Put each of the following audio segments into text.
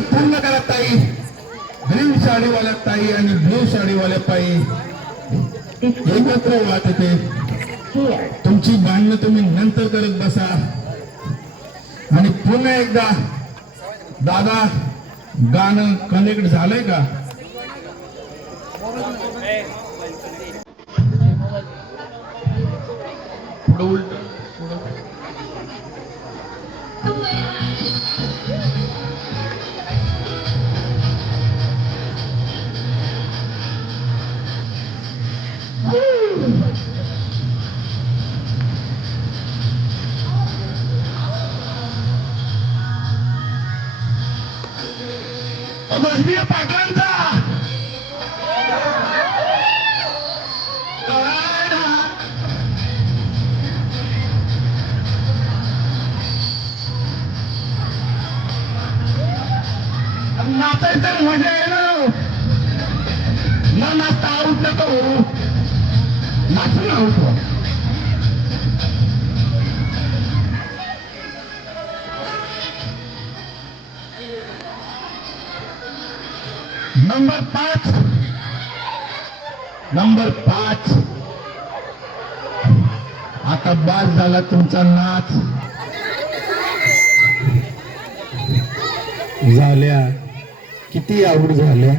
पूर्ण करा ताई. ग्रीन साडीवाल्या ताई आणि ब्लू साडीवाल्या ताई एकत्र वाटते. तुमची भांडणं तुम्ही नंतर करत बसा. आणि पुन्हा एकदा दादा गाणं कनेक्ट झालंय का? पुढं उलट बसनीय पाटलांचा नाचायचं मजा येणार ना. नाचता आऊट नको नाचून आऊट. नंबर 5 आता बास झाला तुमचा नाच. झाल्या किती आवड झाल्या.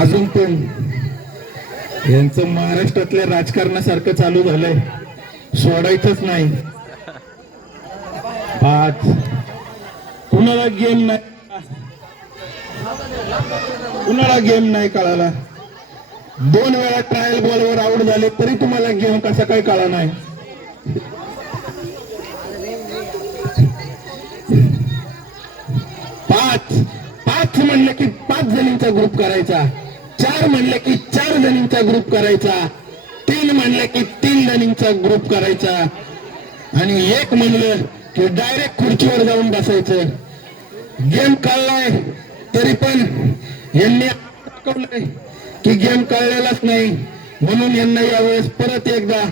अजून पण यांचं महाराष्ट्रातल्या राजकारणासारखं चालू झालंय. सोडायचंच नाही. 5 कुणाला गेम नाही, कुणाला गेम नाही कळाला. 2 वेळा ट्रायल बॉलवर आउट झाले तरी तुम्हाला गेम कसा काय कळा नाही. पाच म्हणलं की 5 जणींचा ग्रुप करायचा. 4 म्हणलं की 4 जणींचा ग्रुप करायचा. 3 म्हणलं की 3 जणींचा ग्रुप करायचा. आणि 1 म्हणलं की डायरेक्ट खुर्चीवर जाऊन बसायचं. गेम कळलाय तरी पण यांनी दाखवलंय की गेम कळलेलाच नाही. म्हणून यांना यावेळेस परत एकदा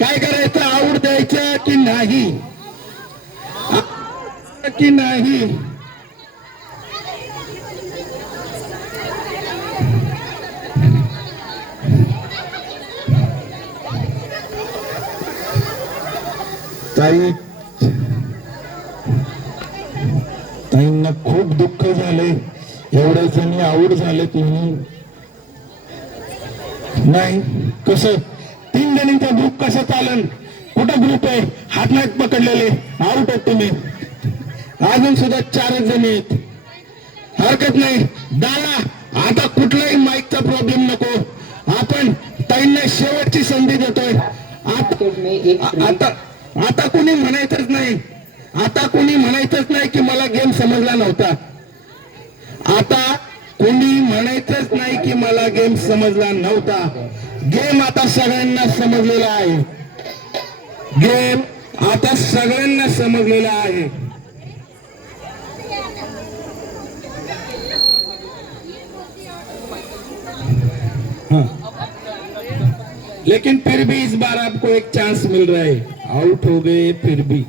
काय करायचं, आऊट द्यायचं की नाही, की नाही. ताईंना खूप दुःख झाले. एवढ्या जणी आऊट झाले तुम्ही नाही. कसं 3 जणींचा ग्रुप कसा चालन? कुठं ग्रुप आहे? हात नाहीत पकडलेले, आऊट आहेत तुम्ही. अजून सुद्धा 4 जणी आहेत. हरकत नाही दादा, आता कुठलाही माईकचा प्रॉब्लेम नको. आपण ताईंना शेवटची संधी देतोय. आता कोणी म्हणायचंच नाही. आता कोणी म्हणायचंच नाही की मला गेम समजला नव्हता. आता कोणी म्हणायचंच नाही की मला गेम समजला नव्हता. गेम आता सगळ्यांना समजलेला आहे. गेम आता सगळ्यांना समजलेला आहे. लेकिन फिर भी इस बार आपको एक चांस मिल रहा है. आउट हो गए फिर भी,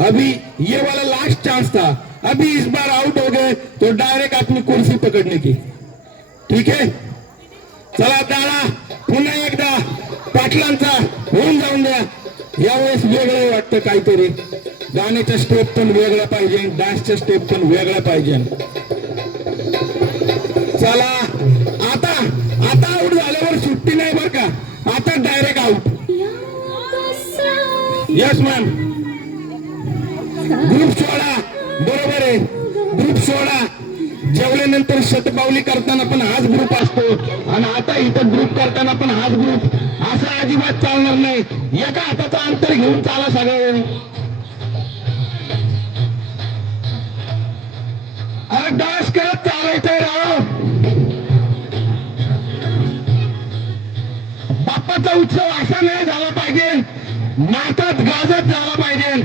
अभी ये वाला लास्ट चांस था. अभी इस बार आउट हो गए तो डायरेक्ट अपनी कुर्सी पकड़ने की. ठीक है, चला दादा पुन्हा एकदा पाटलांचा होऊन जाऊन द्या. यावेळेस वेगळं वाटतं काहीतरी. गाण्याचा स्टेप पण वेगळा पाहिजे, डान्सच्या स्टेप पण वेगळा पाहिजे. चला आता आउट झाल्यावर सुट्टी नाही बरं का. आता direct out. Yes ma'am, group सोडा. बरोबर आहे, ग्रुप सोडा. जेवल्यानंतर शतपावली करताना पण हाच ग्रुप असतो आणि आता इथं ग्रुप करताना पण हाच ग्रुप. असं अजिबात चालणार नाही. एका हाताचा अंतर घेऊन चाला सगळं. अरे डान्स करत चालायचंय राव. बाप्पाचा उत्सव असा नाही झाला पाहिजे, नाचत गाजत झाला पाहिजे.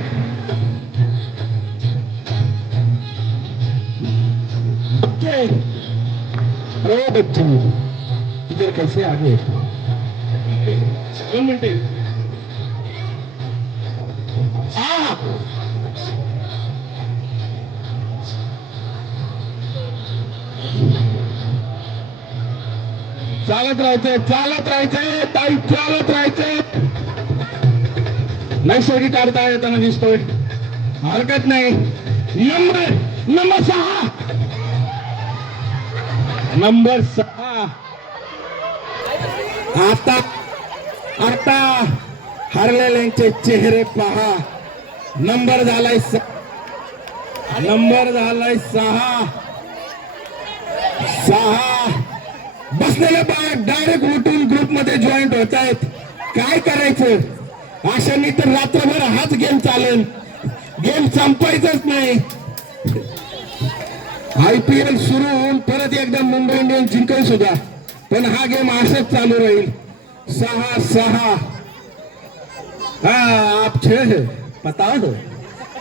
ओ बच्चे इधर कैसे आ गए? 1 मिनट. चालत राहायचंय ताई, चालत राहायचंय. नैसर्गिक काढता येताना दिसतोय, हरकत नाही. Number 6, number 6. आता हरलेल्यांचे चेहरे पहा. नंबर झालाय 6. बसलेले बाळ डायरेक्ट उठून ग्रुप मध्ये जॉईंट होत आहेत. काय करायचं? अशाने तर रात्रभर हाच गेम चालेल, गेम संपायचाच नाही. IPL सुरू होऊन परत एकदा मुंबई इंडियन्स जिंकेल सुद्धा, पण हा गेम असाच चालू राहील. 6-6. आप 6 है, पता हो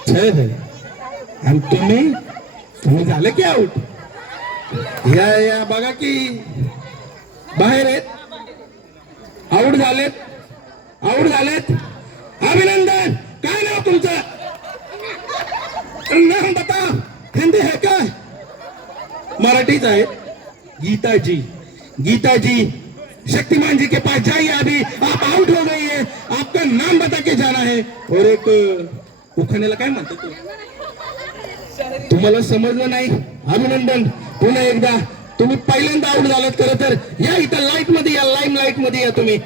6 है. आणि तुम्ही झाले की आउट. या बघा की बाहेर आहेत, आउट झालेत. अभिनंदन. काय नाव तुमचं? नाम बता. हिंदी है का? मराठीच आहे. गीताजी शक्तिमान जी के पास जाइए, अभी आप आउट हो गई है, आपका नाम बता के जाना है. और एक उखाण्याला काय म्हणतात तुम्हाला समजलं नाही? अभिनंदन. पुन्हा एकदा तुम्ही पहिल्यांदा आउट झालात. खरं तर या इथं लाईट मध्ये या, लाईम लाईट मध्ये या. तुम्ही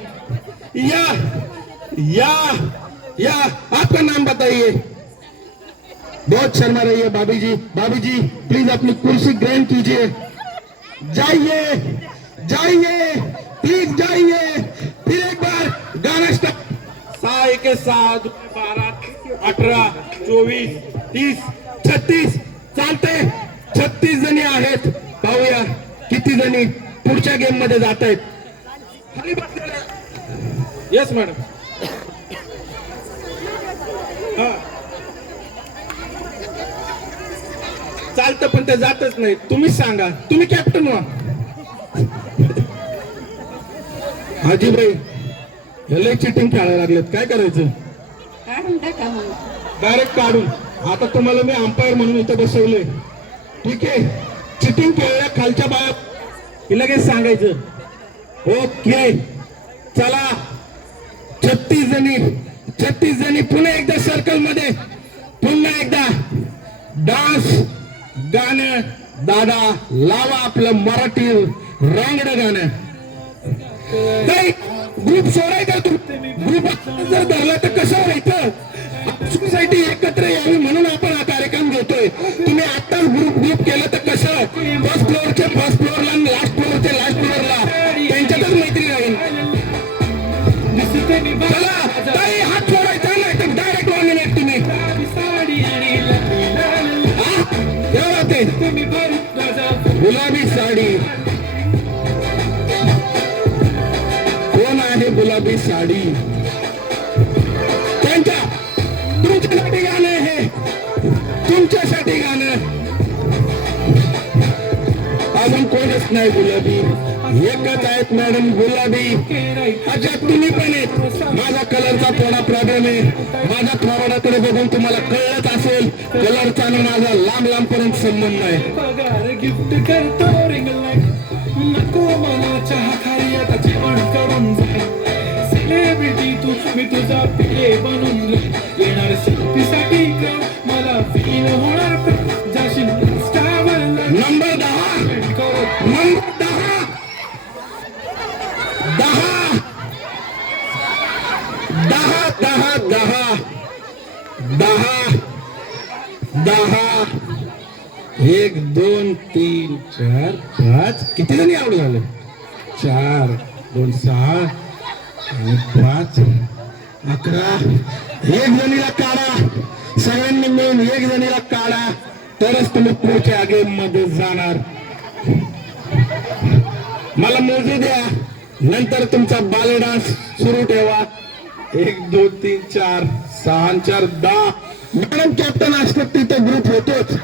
या आपका नाम बताइए. बहुत शर्मा रही है भाभी जी प्लीज अपनी कुर्सी ग्रहण कीजिए. जाइए प्लीज जाइए. फिर एक बार गाना स्टार्ट. 6-1-6, 12, 18, 24, 30, 36. चालते. 36 जणी आहेत. पाहूया किती जणी पुढच्या गेम मध्ये जात आहेत. Yes madam. चालतं पण ते जातच नाही. तुम्हीच सांगा, तुम्ही कॅप्टन व्हा. हाजीबाई हे चिटिंग खेळायला लागलेत, काय करायचं? डायरेक्ट काढून. आता तुम्हाला मी अंपायर म्हणून इथं बसवले, ठीक आहे? चिटिंग खेळल्या खालच्या बाया लगेच सांगायचं. ओके चला. 36 जणी पुन्हा एकदा सर्कल मध्ये. पुन्हा एकदा डान्स गाणं. दादा लावा आपलं मराठी रांगड गाणं. ग्रुप सोडायचा. ग्रुप जर धरला तर कसं व्हायचं? सोसायटी एकत्र यावी म्हणून आपण हा कार्यक्रम घेतोय. तुम्ही आताच ग्रुप केलं तर कसं? फर्स्ट फ्लोअरला आणि लास्ट फ्लोअरला त्यांच्यातच मैत्री राहील. चला ताई, हात सोडायचा नाही तर डायरेक्ट नॉमिनेट तुम्ही. गुलाबी साडी. कोण आहे गुलाबी साडी? तुमच्यासाठी गाणं आहे, तुमच्यासाठी गाणं. अजून कोणच नाही गुलाबी, एकच आहेत मॅडम गुलाबी. अच्छा तुम्ही पण आहेत. माझा कलरचा थोडा प्रॉब्लेम आहे. माझ्या थोराडाकडे बघून तुम्हाला कळत असेल कलरचा आणि माझा लांब पर्यंत संबंध आहे. गिफ्ट करतो रिंग लाईट नको मला चहा खाली आता जेवण करून जाईल. सेलिब्रिटी मी तुझा पिले बनून येणार सेल्फीसाठी मला फील होणार. जाशील इंस्टावर नंबर 10. 1 2 3 4 5. किती जणी आवड झाले? 4 2 6 आणि 5 11. एक जणीला काढा. सगळ्यांनी मिळून एक जणीला काढा तरच तुम्ही पुढच्या गेम मध्ये जाणार. मला मोजू द्या, नंतर तुमचा बाले डान्स सुरू ठेवा. 1 2 3 4 6 4 10. मॅडम कॅप्टन असतात तिथे ग्रुप होतोच.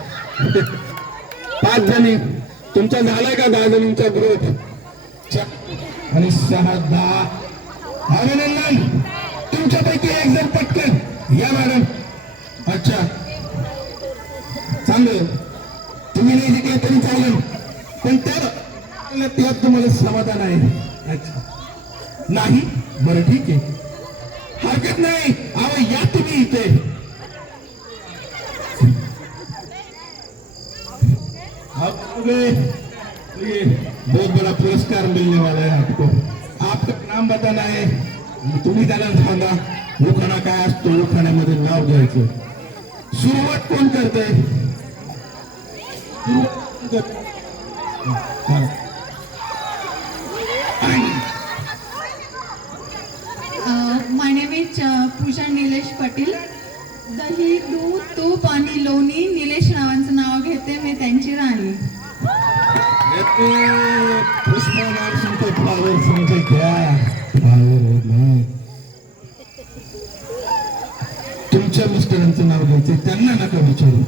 5 जणी. तुमचा झालाय का 10 जणींचा ग्रुप? आणि 6 10. अभिनंदन. तुमच्यापैकी एक जण पटकन या मॅडम. अच्छा चांगलं, तुम्ही नाही जिंकले तरी चालेल, पण त्यात तुम्हाला समाधान आहे? अच्छा, नाही, बरं ठीक आहे, हरकत नाही. अहो या तुम्ही इथे. ये बहुत बड़ा पुरस्कार मिलने वाला है आपको. आपका नाम बताना है. तुम्ही त्याला सांगा उखाणा काय असतो, उखाण्यामध्ये नाव घ्यायचं. सुरुवात कोण करते? My name is पूजा निलेश पाटील. दही, दूध, तूप आणि लोणी. निलेश नावांचं नाव घेते मी, त्यांची राणी. पुष्पा नाम सुनते फ्लावर समझे क्या? फ्लावर नाही. तुमच्या मिस्टरांचं नाव घ्यायचं, त्यांना नका विचारू.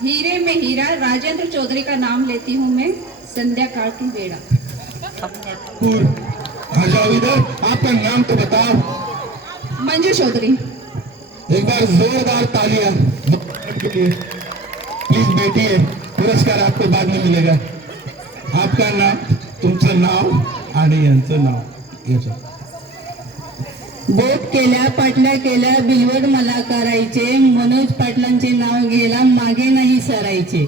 हीरे में हीरा राजेंद्र चौधरी का नाम लेती हूँ मैं. संध्या काल की बेड़ा. आ जाओ इधर. आपका नाम तो बताओ. मंजू चौधरी. एक बार जोरदार तालियां प्लीज. बैठिए, पुरस्कार आपको बाद में मिलेगा. आपका नाम, तुमचं नाव आणि यांचं नाव. याचं बोट केल्या पाटल्या केल्या बिलवड मला करायचे. मनोज पाटलांचे नाव घ्यायला मागे नाही सरायचे.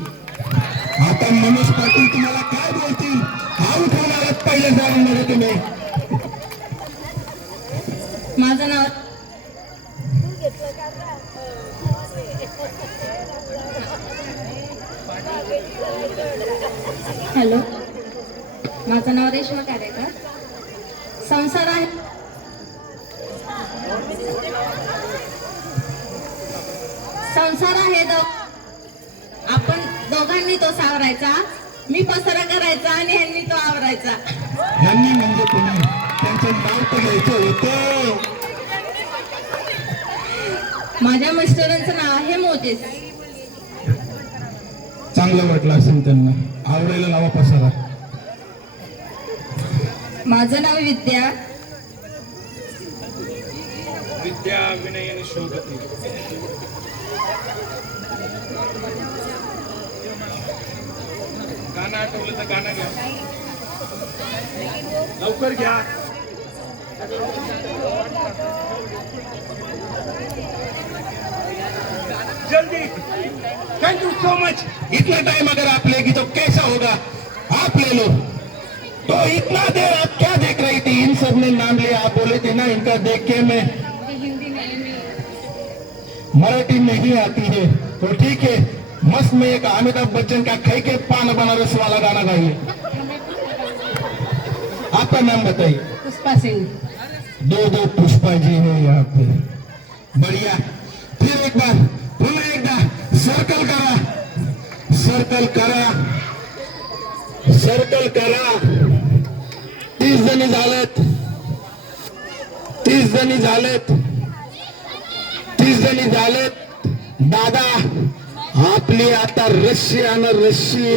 आता मनोज पाटील तुम्हाला काय बोलतील? हा उठवणारा पहिले जाऊन बघा तुम्ही. माझं नाव हॅलो, माझं नाव रेश्मा कारेकर. संसार आहे. संसार आहे आपण दोघांनी तो सावरायचा. मी पसारा करायचा आणि ह्यांनी तो आवरायचा. यांनी म्हणजे तुम्ही. त्यांचं नाव तर घ्यायचं होतं. माझ्या मिस्टरांचं नाव आहे मोजेस. चांगलं वाटलं असेल त्यांना. आवडायला लावा पसारा. माझं नाव विद्या. विद्या, विनय आणि शोभती. गाणं आठवलं तर गाणं घ्या, लवकर घ्या. जल्दी. Thank you so much. इतना टाइम अगर आप लेगी तो कैसा होगा? आप ले लो. तो इतना देर आप क्या देख रही थी? इन सब ने नाम लिया, आप बोले थे ना इनका देख के मैं. मराठी नहीं आती है तो ठीक है, मस्त में एक अमिताभ बच्चन का खाई के पान बनारस वाला गाना गाइए. आपका नाम बताइए. पुष्पा सिंह. दो पुष्पा जी है यहाँ पे. बढ़िया. फिर एक बार पुन्हा एकदा सर्कल करा. सर्कल करा. सर्कल करा. 30 जणी झालेत. 30 जणी झालेत. 30 जणी झालेत. दादा आपली आता रस्सी आणि रस्सी